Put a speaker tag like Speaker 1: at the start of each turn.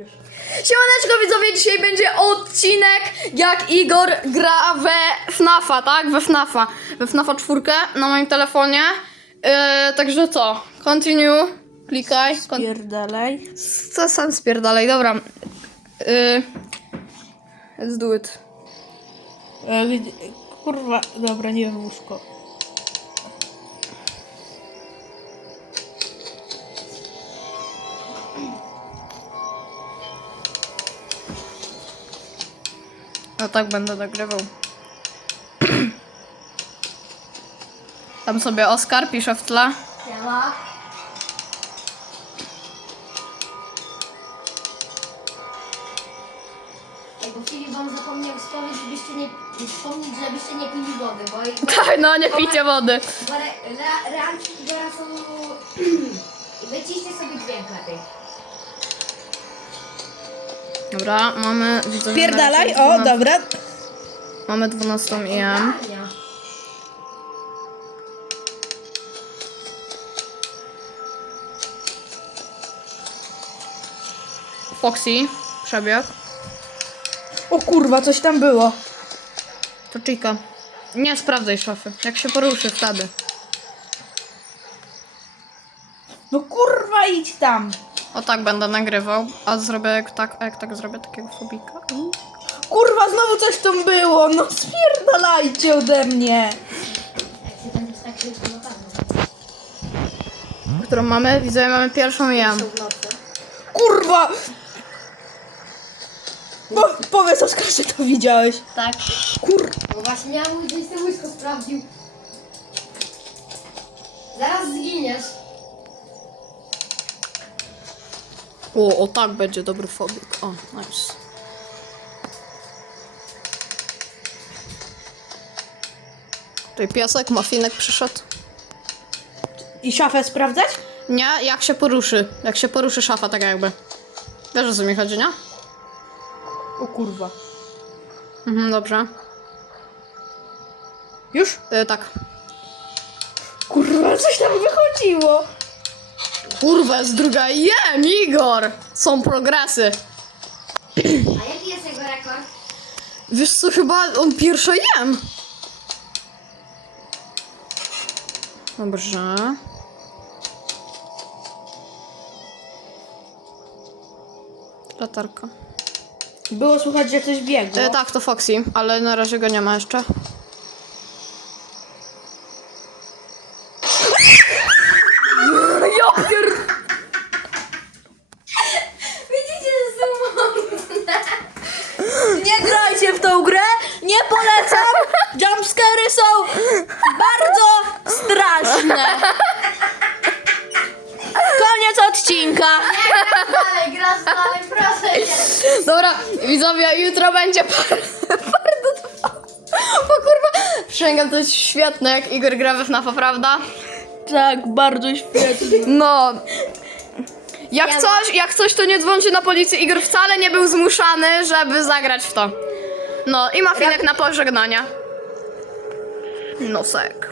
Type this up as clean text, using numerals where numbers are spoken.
Speaker 1: Siemaneczko widzowie, dzisiaj będzie odcinek jak Igor gra we FNAF-a, tak? We FNAF-a 4 na moim telefonie. Także co? Continue, klikaj.
Speaker 2: Spierdalaj.
Speaker 1: Co sam spierdalaj, dobra. Let's do it.
Speaker 2: Kurwa, dobra, nie wiem, łóżko.
Speaker 1: No tak będę nagrywał. Tam sobie Oskar pisze w tle.
Speaker 3: Siema. Ej, bo Filip wam zapomniał wspomnieć, żebyście nie pili wody, bo
Speaker 1: Tak, no nie pijcie wody.
Speaker 3: reanki Igora są... Wyciście sobie dźwięk lepiej.
Speaker 1: Dobra, mamy... widzowie,
Speaker 2: Spierdalaj,
Speaker 1: na razie
Speaker 2: o, dobra.
Speaker 1: Mamy 12 IM.
Speaker 3: Ania.
Speaker 1: Foxy, przebieg.
Speaker 2: O kurwa, coś tam było.
Speaker 1: To Chica. Nie sprawdzaj szafy. Jak się poruszy wtedy.
Speaker 2: No kurwa, idź tam.
Speaker 1: O tak będę nagrywał. A zrobię jak tak zrobię takiego fobika.
Speaker 2: Kurwa, znowu coś tam było. No spierdalajcie ode mnie.
Speaker 3: Jak się będziesz tak szybko na pewno.
Speaker 1: Którą mamy? Widzę, mamy pierwszą IM.
Speaker 3: Są w nocy.
Speaker 2: Kurwa. Powiedz, Oskar, że to widziałeś.
Speaker 3: Tak.
Speaker 2: Kurwa.
Speaker 3: Bo właśnie miałem gdzieś te łyżko sprawdził. Zaraz zginiesz.
Speaker 1: O tak będzie dobry fobik. O, nice. Tutaj piesek, mafinek przyszedł.
Speaker 2: I szafę sprawdzać?
Speaker 1: Nie, jak się poruszy. Jak się poruszy szafa, tak jakby. Wiesz, o co mi chodzi, nie?
Speaker 2: O kurwa.
Speaker 1: Mhm, dobrze.
Speaker 2: Już?
Speaker 1: Tak.
Speaker 2: Kurwa, coś tam wychodziło.
Speaker 1: Kurwa, jest druga IM, Igor! Są progresy.
Speaker 3: A jaki jest jego rekord?
Speaker 1: Wiesz co, chyba on pierwszy IM. Dobrze. Latarka.
Speaker 2: Było słychać, że coś biegło.
Speaker 1: Tak, to Foxy, ale na razie go nie ma jeszcze. Ja pier...
Speaker 3: Widzicie, że są mocne.
Speaker 2: Nie grajcie w tą grę, nie polecam. Jumpscary są bardzo straszne. Koniec odcinka.
Speaker 3: Grasz dalej, proszę cię.
Speaker 1: Dobra, widzowie, jutro będzie bardzo bo kurwa, przysięgam, to jest świetne, jak Igor gra we FNAF-a, prawda?
Speaker 2: Tak, bardzo świetnie.
Speaker 1: No. Jak coś, to nie dzwońcie na policję. Igor wcale nie był zmuszany, żeby zagrać w to. No i mafinek na pożegnania. Nosek.